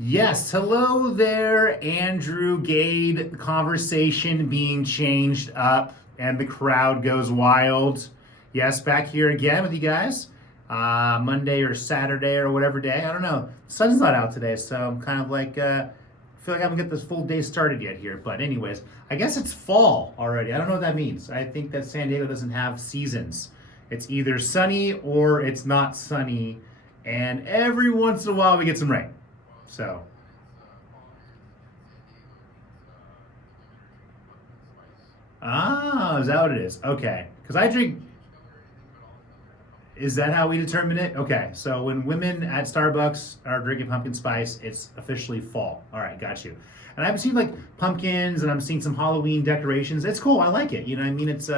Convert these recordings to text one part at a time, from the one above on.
Yes, hello there, Andrew Gade. Conversation being changed up, and the crowd goes wild. Yes, back here again with you guys. Monday or Saturday or whatever day. I don't know. The sun's not out today, so I'm kind of like, feel like I haven't got this full day started yet here. But, anyways, I guess it's fall already. I don't know what that means. I think that San Diego doesn't have seasons. It's either sunny or it's not sunny, and every once in a while we get some rain. So. Ah, is that what it is? Okay. Because I drink. Is that how we determine it? Okay. So when women at Starbucks are drinking pumpkin spice, it's officially fall. All right, got you. And I've seen like pumpkins, and I'm seeing some Halloween decorations. It's cool. I like it. You know, what I mean, it's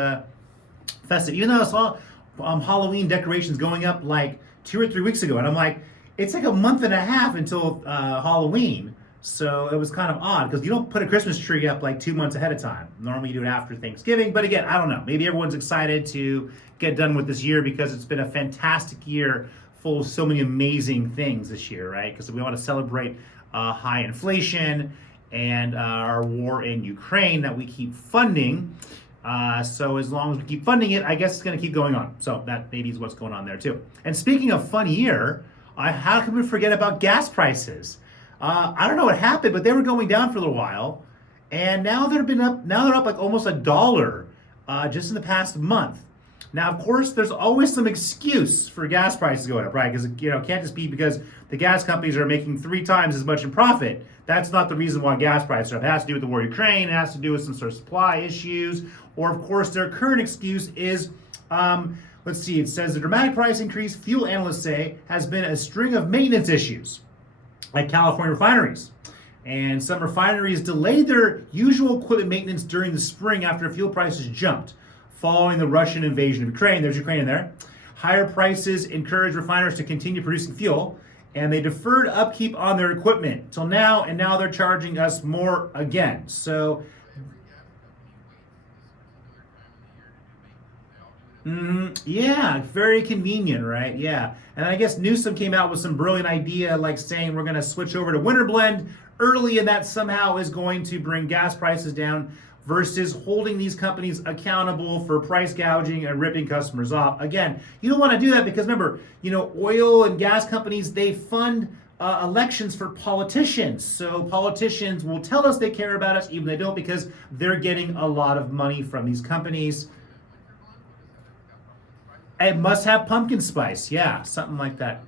festive. Even though I saw Halloween decorations going up like 2 or 3 weeks ago, and I'm like, it's like a month and a half until Halloween. So it was kind of odd because you don't put a Christmas tree up like 2 months ahead of time. Normally you do it after Thanksgiving. But again, I don't know. Maybe everyone's excited to get done with this year because it's been a fantastic year full of so many amazing things this year, right? Because we want to celebrate high inflation and our war in Ukraine that we keep funding. So as long as we keep funding it, I guess it's going to keep going on. So that maybe is what's going on there too. And speaking of fun year, how can we forget about gas prices? I don't know what happened, but they were going down for a little while, and now they've been up. Now they're up like almost $1 just in the past month. Now, of course, there's always some excuse for gas prices going up, right? Because it can't just be because the gas companies are making 3 times as much in profit. That's not the reason why gas prices are up. It has to do with the war in Ukraine. It has to do with some sort of supply issues, or of course, their current excuse is. Let's see. It says the dramatic price increase, fuel analysts say, has been a string of maintenance issues at California refineries. And some refineries delayed their usual equipment maintenance during the spring after fuel prices jumped following the Russian invasion of Ukraine. There's Ukraine in there. Higher prices encouraged refiners to continue producing fuel, and they deferred upkeep on their equipment till now, and now they're charging us more again. So yeah, very convenient, right? Yeah. And I guess Newsom came out with some brilliant idea like saying we're going to switch over to winter blend early, and that somehow is going to bring gas prices down versus holding these companies accountable for price gouging and ripping customers off. Again, you don't want to do that because remember, oil and gas companies, they fund elections for politicians. So politicians will tell us they care about us, even they don't, because they're getting a lot of money from these companies. It must have pumpkin spice. Yeah, something like that.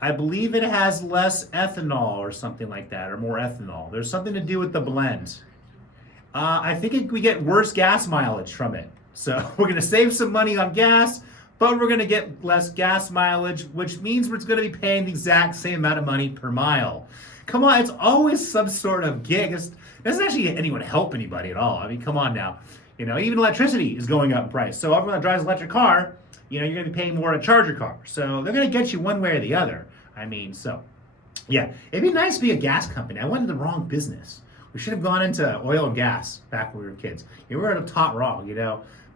I believe it has less ethanol or something like that, or more ethanol. There's something to do with the blend. I think we get worse gas mileage from it. So we're going to save some money on gas, but we're going to get less gas mileage, which means we're going to be paying the exact same amount of money per mile. Come on, it's always some sort of gig. It doesn't actually get anyone help anybody at all. I mean, come on now. Even electricity is going up in price. So everyone that drives an electric car, you're going to be paying more to charge your car. So they're going to get you one way or the other. I mean, so yeah, it'd be nice to be a gas company. I went into the wrong business. We should have gone into oil and gas back when we were kids. We were taught wrong.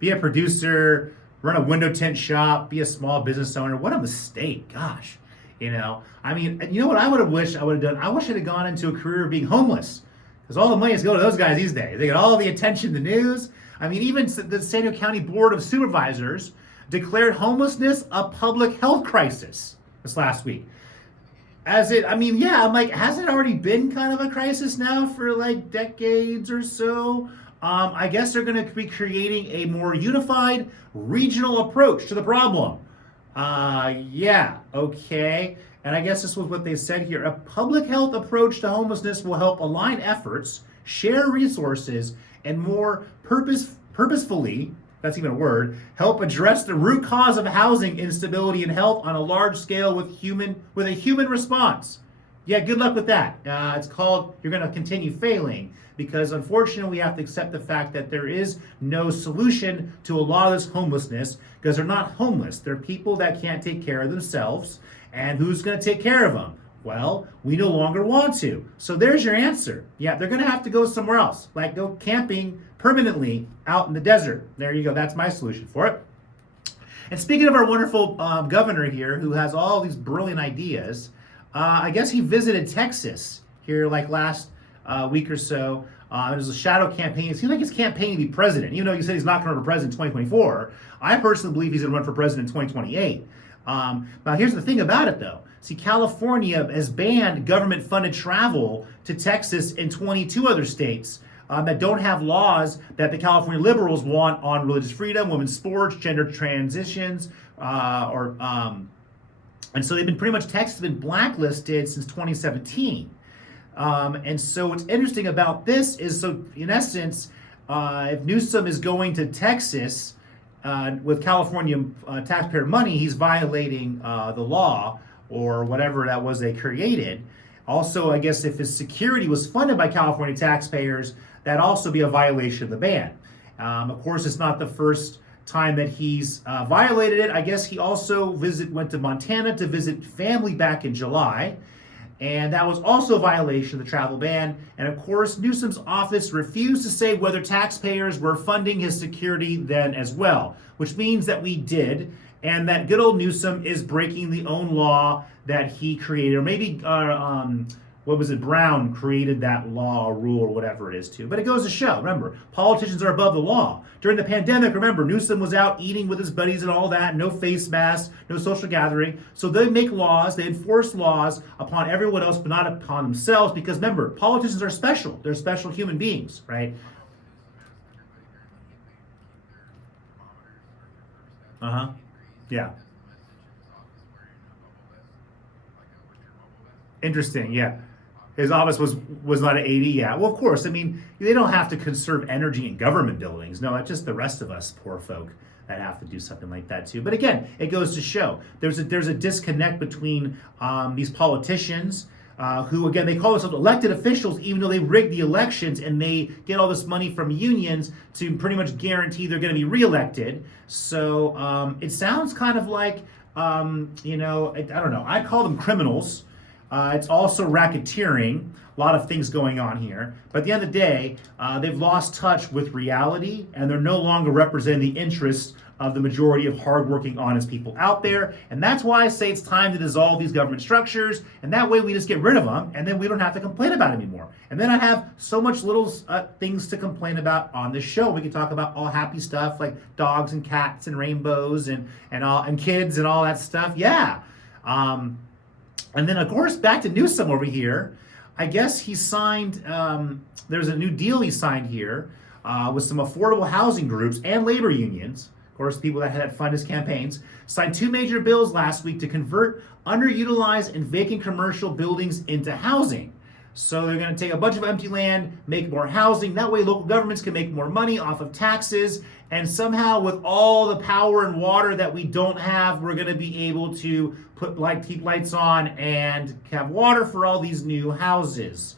Be a producer, run a window tint shop, be a small business owner. What a mistake! Gosh, I mean, you know what I would have wished I would have done? I wish I'd have gone into a career of being homeless, because all the money is going to those guys these days. They get all the attention, the news. I mean, even the San Diego County Board of Supervisors declared homelessness a public health crisis this last week. I mean, yeah, I'm like, hasn't it already been kind of a crisis now for like decades or so? I guess they're going to be creating a more unified regional approach to the problem. Yeah, okay. And I guess this was what they said here. A public health approach to homelessness will help align efforts, share resources, and more purposefully, that's even a word, help address the root cause of housing instability and health on a large scale with a human response. Yeah, good luck with that. It's called You're going to continue failing, because unfortunately we have to accept the fact that there is no solution to a lot of this homelessness, because they're not homeless. They're people that can't take care of themselves, and who's going to take care of them? Well, we no longer want to. So there's your answer. Yeah, they're going to have to go somewhere else, like go camping permanently out in the desert. There you go. That's my solution for it. And speaking of our wonderful governor here, who has all these brilliant ideas, I guess he visited Texas here like last week or so. It was a shadow campaign. It seemed like his campaign to be president, even though he said he's not going to run for president in 2024. I personally believe he's going to run for president in 2028. Now, here's the thing about it, though. See, California has banned government-funded travel to Texas and 22 other states that don't have laws that the California liberals want on religious freedom, women's sports, gender transitions, and so they've been pretty much, Texas has been blacklisted since 2017. And so what's interesting about this is, so in essence, if Newsom is going to Texas with California taxpayer money, he's violating the law or whatever that was they created. Also, I guess if his security was funded by California taxpayers, that'd also be a violation of the ban. Of course, it's not the first time that he's violated it. I guess he also went to Montana to visit family back in July. And that was also a violation of the travel ban. And of course, Newsom's office refused to say whether taxpayers were funding his security then as well, which means that we did, and that good old Newsom is breaking the own law that he created. Or maybe, what was it, Brown created that law or rule or whatever it is too. But it goes to show, remember, politicians are above the law. During the pandemic, remember, Newsom was out eating with his buddies and all that, no face masks, no social gathering. So they make laws, they enforce laws upon everyone else, but not upon themselves, because remember, politicians are special. They're special human beings, right? Uh-huh. Yeah. Interesting, yeah. His office was not at 80, yeah. Well, of course, I mean, they don't have to conserve energy in government buildings. No, it's just the rest of us poor folk that have to do something like that too. But again, it goes to show there's a disconnect between these politicians who, again, they call themselves elected officials, even though they rig the elections and they get all this money from unions to pretty much guarantee they're going to be reelected. So it sounds kind of like, I don't know, I call them criminals. It's also racketeering, a lot of things going on here. But at the end of the day, they've lost touch with reality, and they're no longer representing the interests of the majority of hardworking, honest people out there. And that's why I say it's time to dissolve these government structures, and that way we just get rid of them, and then we don't have to complain about it anymore. And then I have so much little things to complain about on this show. We can talk about all happy stuff like dogs and cats and rainbows and kids and all that stuff. Yeah. And then, of course, back to Newsom over here. I guess he signed, there's a new deal he signed here with some affordable housing groups and labor unions. Of course, people that had funded his campaigns. Signed 2 major bills last week to convert underutilized and vacant commercial buildings into housing. So they're going to take a bunch of empty land, make more housing. That way local governments can make more money off of taxes. And somehow with all the power and water that we don't have, we're going to be able to keep lights on and have water for all these new houses.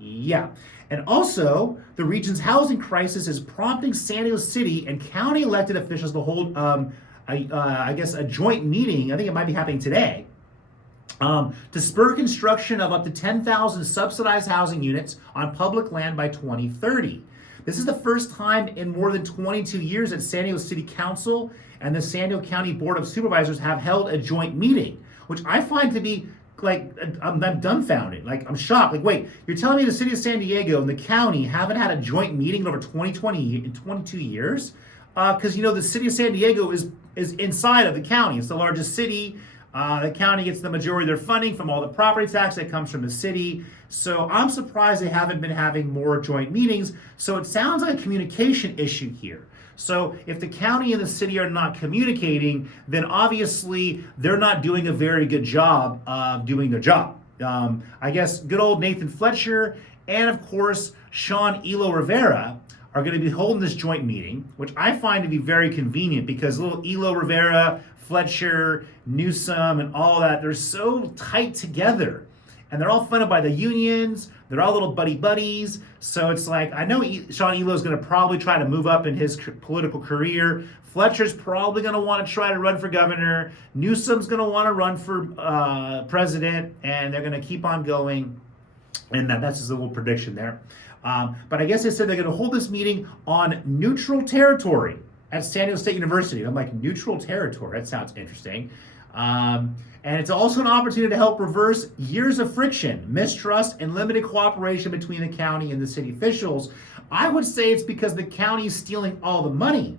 Yeah. And also, the region's housing crisis is prompting San Diego City and county elected officials to hold, a joint meeting. I think it might be happening today. To spur construction of up to 10,000 subsidized housing units on public land by 2030. This is the first time in more than 22 years that San Diego City Council and the San Diego County Board of Supervisors have held a joint meeting, which I find to be I'm dumbfounded. Like, I'm shocked. Like, wait, you're telling me the city of San Diego and the county haven't had a joint meeting in over 22 years? Because, the city of San Diego is inside of the county. It's the largest city. The county gets the majority of their funding from all the property tax that comes from the city. So I'm surprised they haven't been having more joint meetings. So it sounds like a communication issue here. So if the county and the city are not communicating, then obviously they're not doing a very good job of doing their job. I guess good old Nathan Fletcher and of course Sean Elo Rivera are going to be holding this joint meeting, which I find to be very convenient because little Elo Rivera, Fletcher, Newsom, and all that, they're so tight together. And they're all funded by the unions. They're all little buddies. So it's like, I know Sean Elo is going to probably try to move up in his political career. Fletcher's probably going to want to try to run for governor. Newsom's going to want to run for president. And they're going to keep on going. And that's just a little prediction there. But I guess they said they're going to hold this meeting on neutral territory at San Diego State University. I'm like, neutral territory? That sounds interesting. And it's also an opportunity to help reverse years of friction, mistrust, and limited cooperation between the county and the city officials. I would say it's because the county is stealing all the money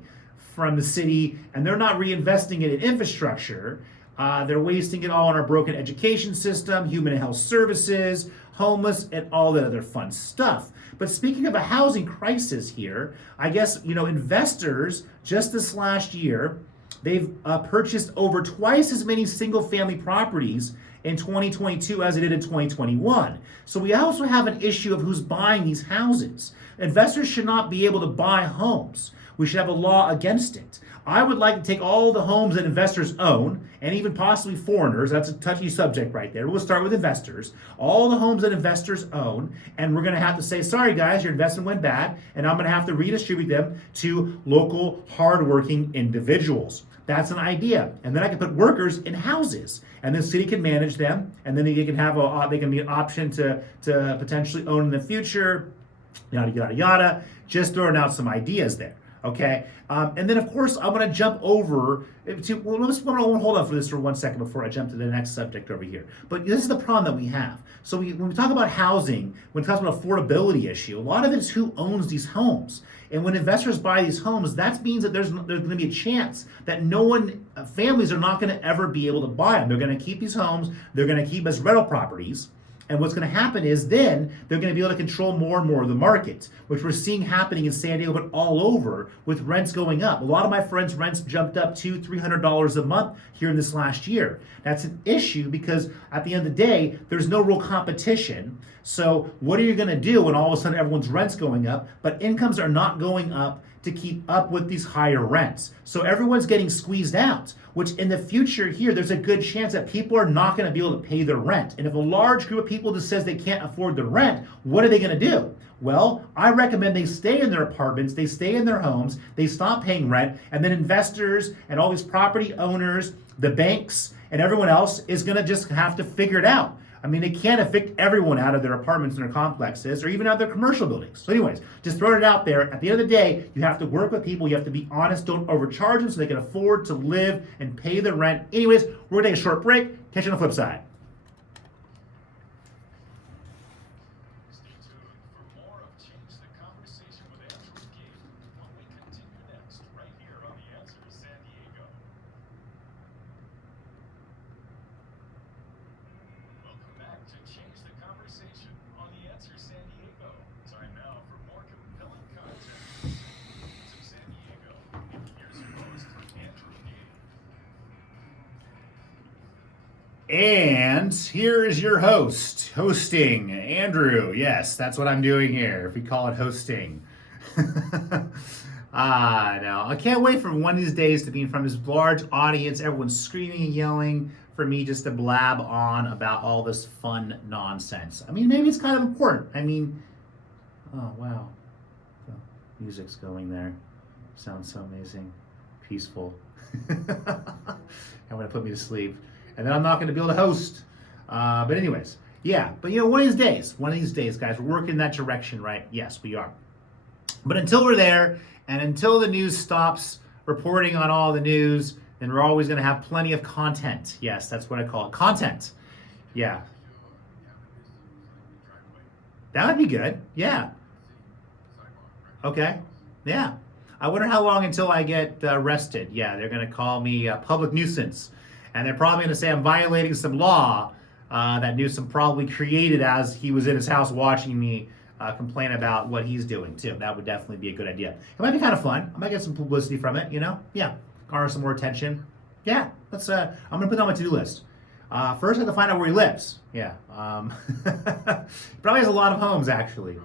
from the city and they're not reinvesting it in infrastructure. They're wasting it all on our broken education system, human and health services, homeless, and all that other fun stuff. But speaking of a housing crisis here, I guess, investors just this last year, they've purchased over twice as many single family properties in 2022 as they did in 2021. So we also have an issue of who's buying these houses. Investors should not be able to buy homes. We should have a law against it. I would like to take all the homes that investors own, and even possibly foreigners, that's a touchy subject right there. We'll start with investors. All the homes that investors own, and we're going to have to say, sorry guys, your investment went bad, and I'm going to have to redistribute them to local, hardworking individuals. That's an idea. And then I can put workers in houses, and the city can manage them, and then they can have they can be an option to potentially own in the future, yada, yada, yada. Just throwing out some ideas there. Okay, and then of course I'm going to jump over to. Well, let's hold on for this for 1 second before I jump to the next subject over here. But this is the problem that we have. So when we talk about housing, when we talk about affordability issue, a lot of it is who owns these homes. And when investors buy these homes, that means that there's going to be a chance that families are not going to ever be able to buy them. They're going to keep these homes. They're going to keep as rental properties. And what's going to happen is then they're going to be able to control more and more of the market, which we're seeing happening in San Diego, but all over with rents going up. A lot of my friends' rents jumped up to $300 a month here in this last year. That's an issue because at the end of the day, there's no real competition. So what are you going to do when all of a sudden everyone's rent's going up, but incomes are not going up to keep up with these higher rents? So everyone's getting squeezed out, which in the future here, there's a good chance that people are not going to be able to pay their rent. And if a large group of people just says they can't afford the rent, what are they going to do? Well, I recommend they stay in their apartments, they stay in their homes, they stop paying rent, and then investors and all these property owners, the banks, and everyone else is going to just have to figure it out. I mean, they can't evict everyone out of their apartments and their complexes or even out of their commercial buildings. So anyways, just throwing it out there. At the end of the day, you have to work with people. You have to be honest. Don't overcharge them so they can afford to live and pay their rent. Anyways, we're going to take a short break. Catch you on the flip side. Stay tuned for more of Change the Conversation with Andrew Gee when we continue next, right here on The Answer San Diego. Welcome back to Change the Conversation on The Answer San Diego. Time now for more compelling content from San Diego. Here's your host, Andrew Gee. And here is your hosting, Andrew. Yes, that's what I'm doing here, if we call it hosting. No, I can't wait for one of these days to be in front of this large audience, everyone's screaming and yelling for me just to blab on about all this fun nonsense. I mean, maybe it's kind of important. I mean, oh, wow. The music's going there. Sounds so amazing. Peaceful. I'm going to put me to sleep. And then I'm not going to be able to host. But anyways, yeah. But one of these days, guys, we're working in that direction, right? Yes, we are. But until we're there, and until the news stops reporting on all the news, then we're always going to have plenty of content. Yes, that's what I call it. Content. Yeah. That would be good. Yeah. Okay. Yeah. I wonder how long until I get arrested. Yeah, they're going to call me a public nuisance. And they're probably going to say I'm violating some law that Newsom probably created as he was in his house watching me complain about what he's doing too. That would definitely be a good idea. It might be kind of fun. I might get some publicity from it, Yeah, garner some more attention. Yeah, let's. I'm going to put that on my to-do list. First, I have to find out where he lives. Yeah. He probably has a lot of homes, actually.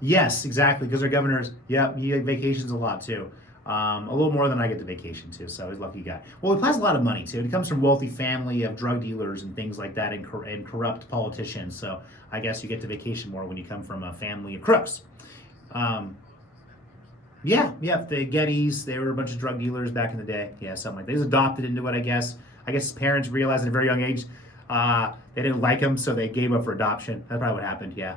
Yes, exactly, because our governor's, he vacations a lot too. A little more than I get to vacation too, so he's a lucky guy. Well, he has a lot of money too. He comes from a wealthy family of drug dealers and things like that, and corrupt politicians. So I guess you get to vacation more when you come from a family of crooks. The Gettys, they were a bunch of drug dealers back in the day. Yeah, something like that. He was adopted into it, I guess. I guess his parents realized at a very young age they didn't like him, so they gave him up for adoption. That's probably what happened, yeah.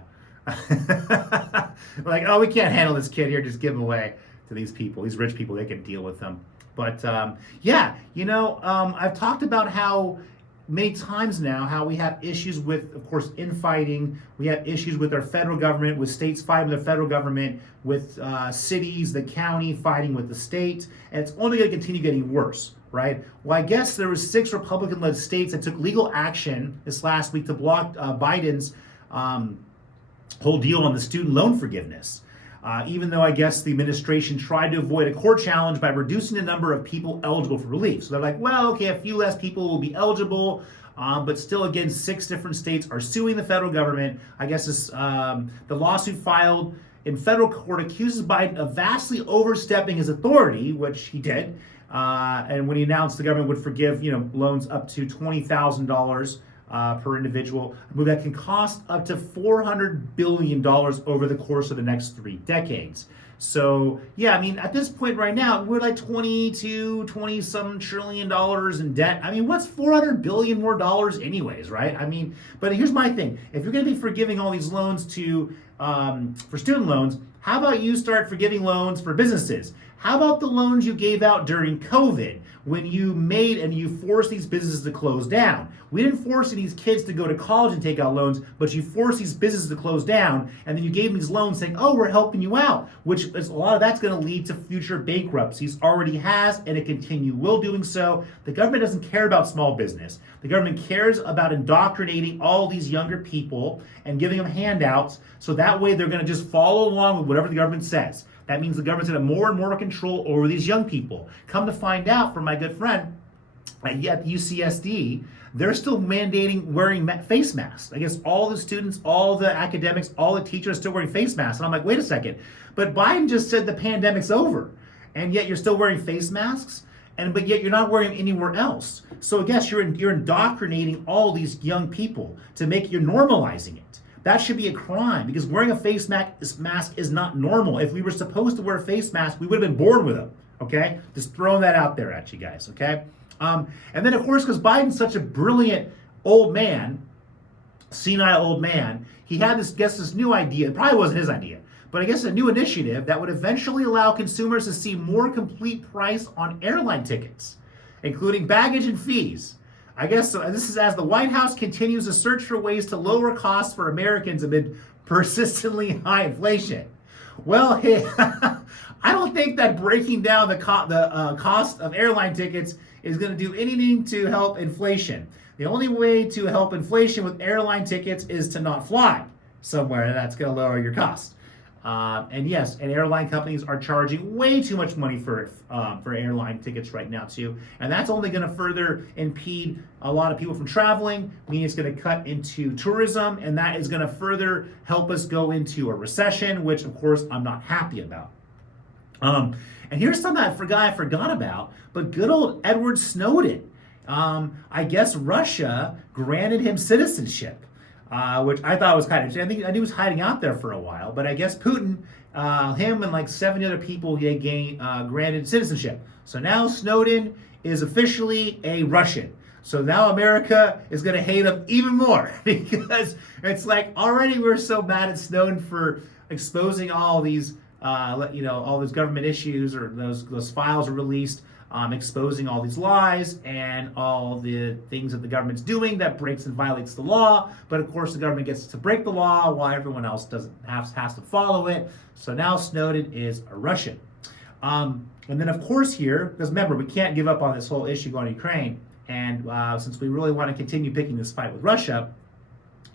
Like, oh, we can't handle this kid here, just give him away to these people, these rich people. They can deal with them. But yeah, I've talked about how many times now how we have issues with, of course, infighting. We have issues with our federal government, with states fighting with the federal government, with cities, the county fighting with the state, and it's only going to continue getting worse, right? Well, I guess there was 6 Republican-led states that took legal action this last week to block Biden's whole deal on the student loan forgiveness. Even though I guess the administration tried to avoid a court challenge by reducing the number of people eligible for relief. So they're like, well, okay, a few less people will be eligible, but still, again, 6 different states are suing the federal government. I guess the lawsuit filed in federal court accuses Biden of vastly overstepping his authority, which he did, and when he announced the government would forgive, loans up to $20,000 per individual, a move that can cost up to $400 billion over the course of the next 3 decades. So, yeah, I mean, at this point right now, we're like 20 some trillion dollars in debt. I mean, what's $400 billion more dollars anyways, right? I mean, but here's my thing. If you're going to be forgiving all these loans for student loans, how about you start forgiving loans for businesses? How about the loans you gave out during COVID when you made and you forced these businesses to close down? We didn't force these kids to go to college and take out loans, but you forced these businesses to close down, and then you gave them these loans saying, oh, we're helping you out, which is a lot of that's going to lead to future bankruptcies, already has, and it will doing so. The government doesn't care about small business. The government cares about indoctrinating all these younger people and giving them handouts, so that way they're going to just follow along with whatever the government says. That means the government's going to have more and more control over these young people. Come to find out from my good friend at UCSD, they're still mandating wearing face masks. I guess all the students, all the academics, all the teachers are still wearing face masks. And I'm like, wait a second. But Biden just said the pandemic's over. And yet you're still wearing face masks? But yet you're not wearing them anywhere else. So I guess you're indoctrinating all these young people you're normalizing it. That should be a crime because wearing a face mask is not normal. If we were supposed to wear a face mask, we would have been born with them, okay? Just throwing that out there at you guys, okay? And then, of course, because Biden's such a brilliant old man, senile old man, he had this new idea. It probably wasn't his idea, but I guess a new initiative that would eventually allow consumers to see more complete price on airline tickets, including baggage and fees. I guess this is as the White House continues to search for ways to lower costs for Americans amid persistently high inflation. Well, hey, I don't think that breaking down the cost of airline tickets is going to do anything to help inflation. The only way to help inflation with airline tickets is to not fly somewhere, and that's going to lower your cost. And yes, and airline companies are charging way too much money for airline tickets right now too, and that's only going to further impede a lot of people from traveling, meaning it's going to cut into tourism, and that is going to further help us go into a recession, which of course I'm not happy about. And here's something I forgot about, but good old Edward Snowden. I guess Russia granted him citizenship. Which I thought was kind of interesting. I knew he was hiding out there for a while, but I guess Putin, him and like 70 other people, they granted citizenship. So now Snowden is officially a Russian. So now America is going to hate him even more because it's like already we're so mad at Snowden for exposing all these, all those government issues or those files are released. Exposing all these lies and all the things that the government's doing that breaks and violates the law. But of course, the government gets to break the law while everyone else has to follow it. So now Snowden is a Russian. And then of course here, because remember, we can't give up on this whole issue going to Ukraine. And since we really want to continue picking this fight with Russia,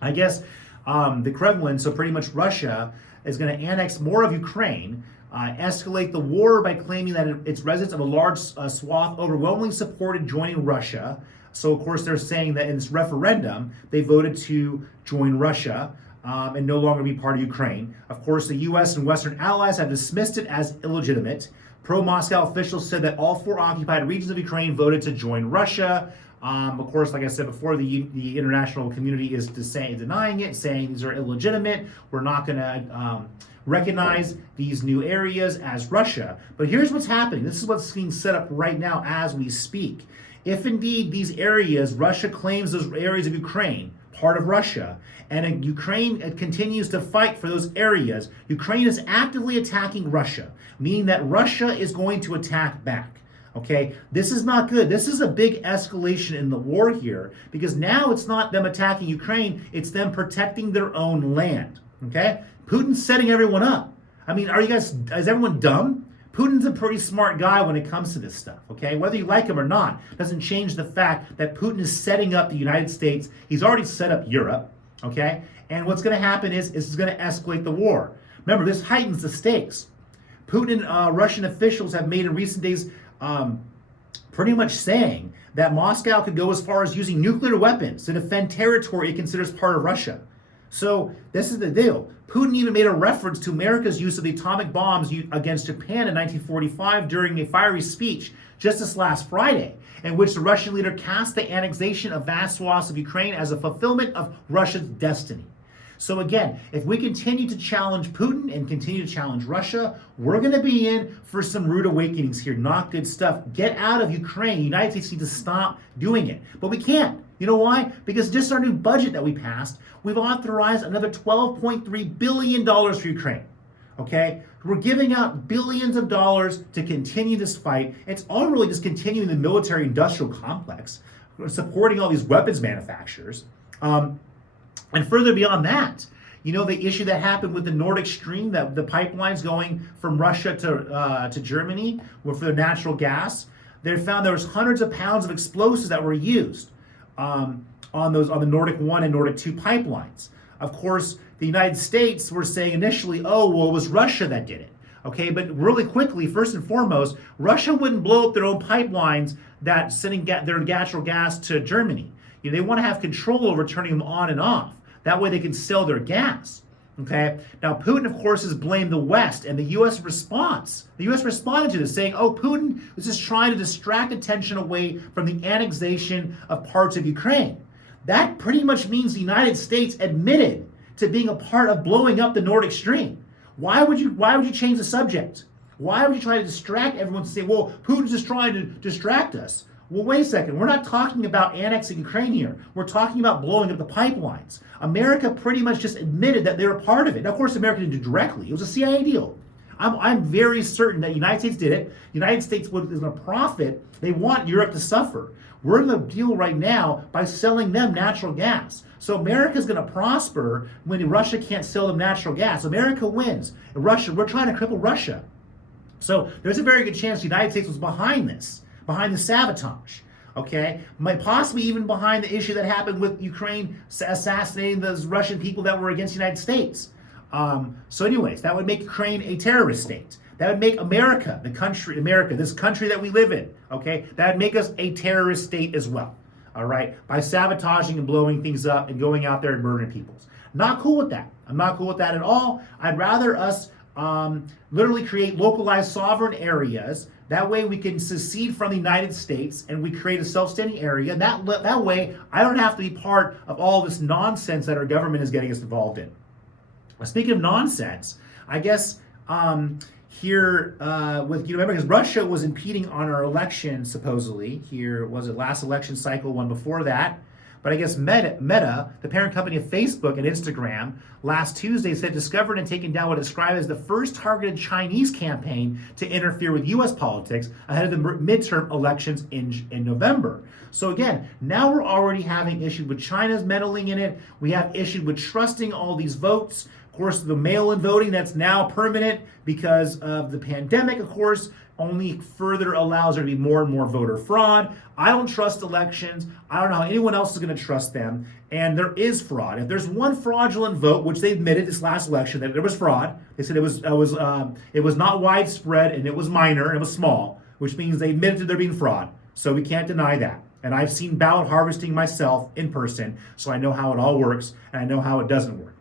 I guess the Kremlin, so pretty much Russia, is going to annex more of Ukraine, escalate the war by claiming that its residents of a large swath overwhelmingly supported joining Russia. So, of course, they're saying that in this referendum, they voted to join Russia and no longer be part of Ukraine. Of course, the U.S. and Western allies have dismissed it as illegitimate. Pro-Moscow officials said that all 4 occupied regions of Ukraine voted to join Russia. Of course, like I said before, the international community is denying it, saying these are illegitimate. We're not going to recognize these new areas as Russia. But here's what's happening. This is what's being set up right now as we speak. If indeed these areas, Russia claims those areas of Ukraine, part of Russia, and Ukraine continues to fight for those areas, Ukraine is actively attacking Russia, meaning that Russia is going to attack back. Okay, this is not good. This is a big escalation in the war here because now it's not them attacking Ukraine, it's them protecting their own land. Okay, Putin's setting everyone up. I mean, is everyone dumb? Putin's a pretty smart guy when it comes to this stuff, okay? Whether you like him or not doesn't change the fact that Putin is setting up the United States. He's already set up Europe, okay? And what's going to happen is this is going to escalate the war. Remember, this heightens the stakes. Putin and Russian officials have made in recent days pretty much saying that Moscow could go as far as using nuclear weapons to defend territory it considers part of Russia. So this is the deal. Putin even made a reference to America's use of the atomic bombs against Japan in 1945 during a fiery speech just this last Friday, in which the Russian leader cast the annexation of vast swaths of Ukraine as a fulfillment of Russia's destiny. So again, if we continue to challenge Putin and continue to challenge Russia, we're going to be in for some rude awakenings here. Not good stuff. Get out of Ukraine. The United States needs to stop doing it. But we can't. You know why? Because just our new budget that we passed, we've authorized another $12.3 billion for Ukraine. Okay? We're giving out billions of dollars to continue this fight. It's all really just continuing the military industrial complex, supporting all these weapons manufacturers. And further beyond that, you know, the issue that happened with the Nordic Stream, that the pipelines going from Russia to Germany were for the natural gas. They found there was hundreds of pounds of explosives that were used on the Nordic 1 and Nordic 2 pipelines. Of course, the United States were saying initially, oh, well, it was Russia that did it. Okay, but really quickly, first and foremost, Russia wouldn't blow up their own pipelines that sending their natural gas to Germany. You know, they want to have control over turning them on and off. That way they can sell their gas. Okay. Now, Putin, of course, has blamed the West and the U.S. response. The U.S. responded to this, saying, oh, Putin was just trying to distract attention away from the annexation of parts of Ukraine. That pretty much means the United States admitted to being a part of blowing up the Nordic Stream. Why would you change the subject? Why would you try to distract everyone to say, well, Putin's just trying to distract us? Well, wait a second. We're not talking about annexing Ukraine here. We're talking about blowing up the pipelines. America pretty much just admitted that they were part of it. Now, of course, America didn't do it directly. It was a CIA deal. I'm very certain that the United States did it. The United States is going to profit. They want Europe to suffer. We're in the deal right now by selling them natural gas. So America's going to prosper when Russia can't sell them natural gas. America wins. Russia, we're trying to cripple Russia. So there's a very good chance the United States was behind this, behind the sabotage. Okay, might possibly even behind the issue that happened with Ukraine assassinating those Russian people that were against the United States. So anyways, that would make Ukraine a terrorist state. That would make America, this country that we live in, okay, that would make us a terrorist state as well, all right, by sabotaging and blowing things up and going out there and murdering people. Not cool with that. I'm not cool with that at all. I'd rather us literally create localized sovereign areas. That way we can secede from the United States and we create a self-standing area. That way I don't have to be part of all this nonsense that our government is getting us involved in. Speaking of nonsense, I guess here remember, because Russia was impeding on our election supposedly. Here was it last election cycle, one before that. But I guess Meta, the parent company of Facebook and Instagram, last Tuesday said discovered and taken down what it described as the first targeted Chinese campaign to interfere with U.S. politics ahead of the midterm elections in November. So again, now we're already having issues with China's meddling in it. We have issues with trusting all these votes. Of course, the mail-in voting that's now permanent because of the pandemic, of course, only further allows there to be more and more voter fraud. I don't trust elections. I don't know how anyone else is going to trust them. And there is fraud. If there's one fraudulent vote, which they admitted this last election that there was fraud, they said it was not widespread and it was minor and it was small, which means they admitted to there being fraud. So we can't deny that. And I've seen ballot harvesting myself in person, so I know how it all works and I know how it doesn't work.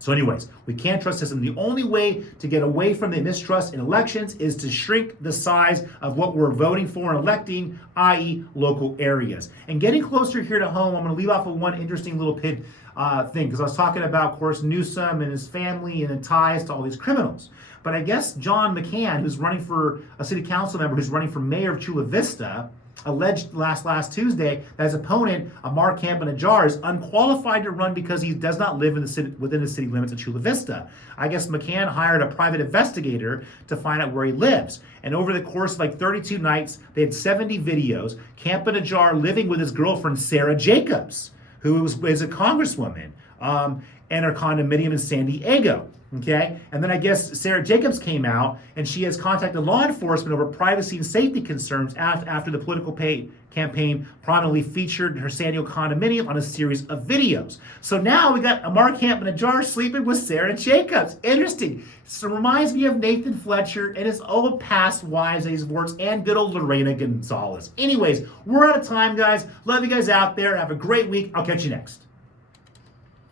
So anyways, we can't trust this, and the only way to get away from the mistrust in elections is to shrink the size of what we're voting for and electing, i.e. local areas. And getting closer here to home, I'm going to leave off with one interesting little thing, because I was talking about, of course, Newsom and his family and the ties to all these criminals. But I guess John McCann, who's running for a city council member, who's running for mayor of Chula Vista, alleged last Tuesday that his opponent, Amar Campanajjar, is unqualified to run because he does not live in the city, within the city limits of Chula Vista. I guess McCann hired a private investigator to find out where he lives. And over the course of like 32 nights, they had 70 videos. Campanajjar living with his girlfriend, Sarah Jacobs, who is a congresswoman, and her condominium in San Diego. Okay, and then I guess Sarah Jacobs came out and she has contacted law enforcement over privacy and safety concerns after the political campaign prominently featured her San Diego condominium on a series of videos. So now we got Amar Campanajjar sleeping with Sarah Jacobs. Interesting. So it reminds me of Nathan Fletcher and his old past wives and his works, and good old Lorena Gonzalez. Anyways, we're out of time, guys. Love you guys out there. Have a great week. I'll catch you next.